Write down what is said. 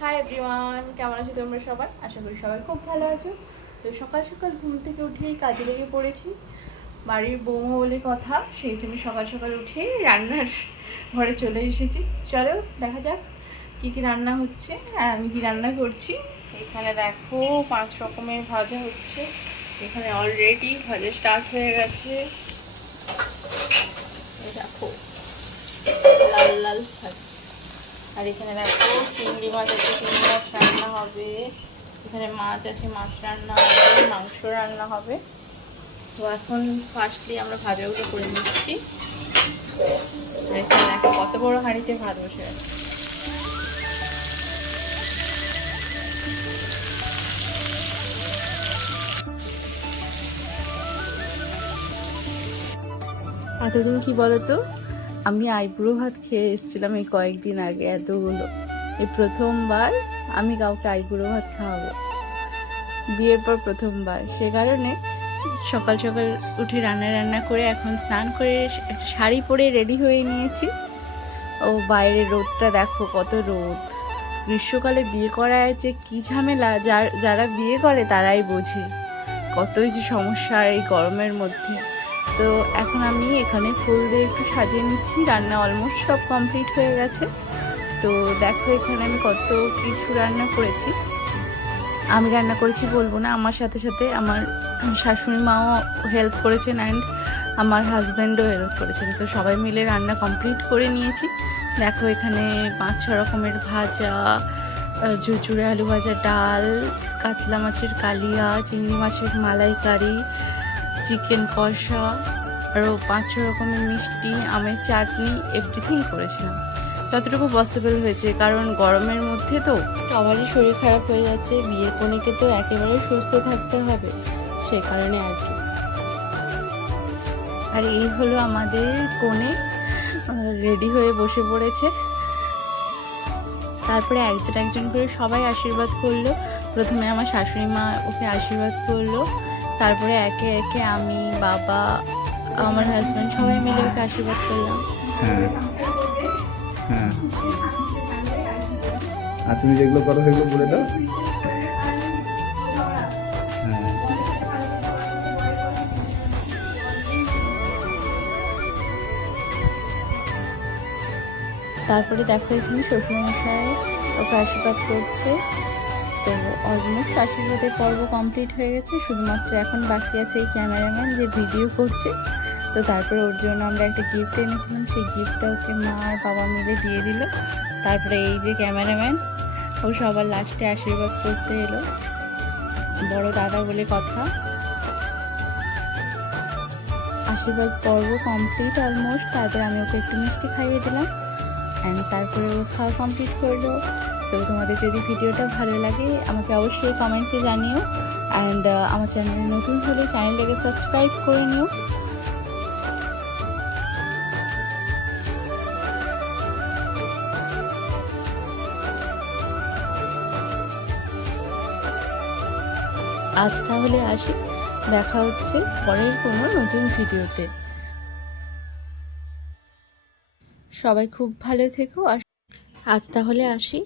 Hi everyone, কেমন আছো তোমরা সবাই? আশা করি সবাই খুব ভালো আছো। তো সকাল সকাল ঘুম থেকে উঠেই কাজে লেগে পড়েছি। বাড়ির বৌমা বলে কথা, সেই জন্য সকাল সকাল উঠেই রান্নার ঘরে চলে এসেছি। চলো দেখা যাক কী কী রান্না হচ্ছে আর আমি কী রান্না করছি। এখানে দেখো 5 রকমের ভাজা হচ্ছে। এখানে অলরেডি ভাজা স্টার্ট হয়ে গেছে। দেখো লাল লাল ভাজা। আর এখানে দেখো চিংড়ি মাছ আছে, চিংড়ি মাছ রান্না হবে। এখানে মাছ আছে, মাছ রান্না হবে, মাংস রান্না হবে। তো এখন ফার্স্টলি আমরা ভাজাগুলো করে নিচ্ছি। আর এখানে দেখো কত বড় হাঁড়িতে ভাত বসে আছে। এতদিন কি বলতো, আমি আইবুড়ো ভাত খেয়ে এসেছিলাম এই কয়েকদিন আগে এতগুলো। এই প্রথমবার আমি কাউকে আইবুড়ো ভাত খাওয়াবো, বিয়ের পর প্রথমবার। সে কারণে সকাল সকাল উঠে রান্না করে এখন স্নান করে একটা শাড়ি পরে রেডি হয়ে নিয়েছি। ও বাইরে রোদটা দেখো কত রোদ। গ্রীষ্মকালে বিয়ে করা আছে কি ঝামেলা, যারা বিয়ে করে তারাই বোঝে কতই যে সমস্যা এই গরমের মধ্যে। তো এখন আমি এখানে ফুল দিয়ে একটু সাজিয়ে নিচ্ছি। রান্না অলমোস্ট সব কমপ্লিট হয়ে গেছে। তো দেখো এখানে আমি কত কিছু রান্না করেছি। আমি রান্না করেছি বলবো না, আমার সাথে সাথে আমার শাশুড়ি মাও হেল্প করেছেন অ্যান্ড আমার হাজব্যান্ডও হেল্প করেছেন। তো সবাই মিলে রান্না কমপ্লিট করে নিয়েছি। দেখো এখানে 5-6 রকমের ভাজা, ঝুরঝুরে আলু ভাজা, ডাল, কাতলা মাছের কালিয়া, চিংড়ি মাছের মালাইকারি, চিকেন কষা, আরও 5-6 রকমের মিষ্টি, আমের চাটনি, এভরিথিং করেছিলাম যতটুকু পসিবল হয়েছে। কারণ গরমের মধ্যে তো সবারই শরীর খারাপ হয়ে যাচ্ছে, বিয়ের কনেকে তো একেবারে সুস্থ থাকতে হবে, সে কারণে আর কি। আর এই হলো আমাদের কনে, রেডি হয়ে বসে পড়েছে। তারপরে একজন একজন করে সবাই আশীর্বাদ করলো। প্রথমে আমার শাশুড়ি মা ওকে আশীর্বাদ করলো, তারপরে একে একে আমি, বাবা, আমার হাজব্যান্ড সবাই মিলে ওকে আশীর্বাদ করলাম। হ্যাঁ, আর তুমি যেগুলো করো সেগুলো বলে দাও। হ্যাঁ, তারপরে দেখো এখানে শ্বশুরমশাই ওকে আশীর্বাদ করছে। তো অলমোস্ট আশীর্বাদের পর্ব কমপ্লিট হয়ে গেছে, শুধুমাত্র এখন বাকি আছে এই ক্যামেরাম্যান যে ভিডিও করছে। তো তারপরে ওর জন্য আমরা একটা গিফট এনেছিলাম, সেই গিফটটা ওকে মা আর বাবা মিলে দিয়ে দিল। তারপরে এই যে ক্যামেরাম্যান, ও সবার লাস্টে আশীর্বাদ করতে এলো, বড় দাদা বলে কথা। আশীর্বাদ পর্ব কমপ্লিট অলমোস্ট। তারপরে আমি ওকে একটু মিষ্টি খাইয়ে দিলাম অ্যান্ড তারপরে ও খাওয়া কমপ্লিট করলো। তো তোমাদের যদি ভিডিওটা ভালো লাগে আমাকে অবশ্যই কমেন্টে জানিও অ্যান্ড আমার চ্যানেল নতুন হলে চ্যানেলটাকে সাবস্ক্রাইব করে নিও। আজ তাহলে আসি, দেখা হচ্ছে পরের কোনো নতুন ভিডিওতে। সবাই খুব ভালো থেকো আর আজ তাহলে আসি।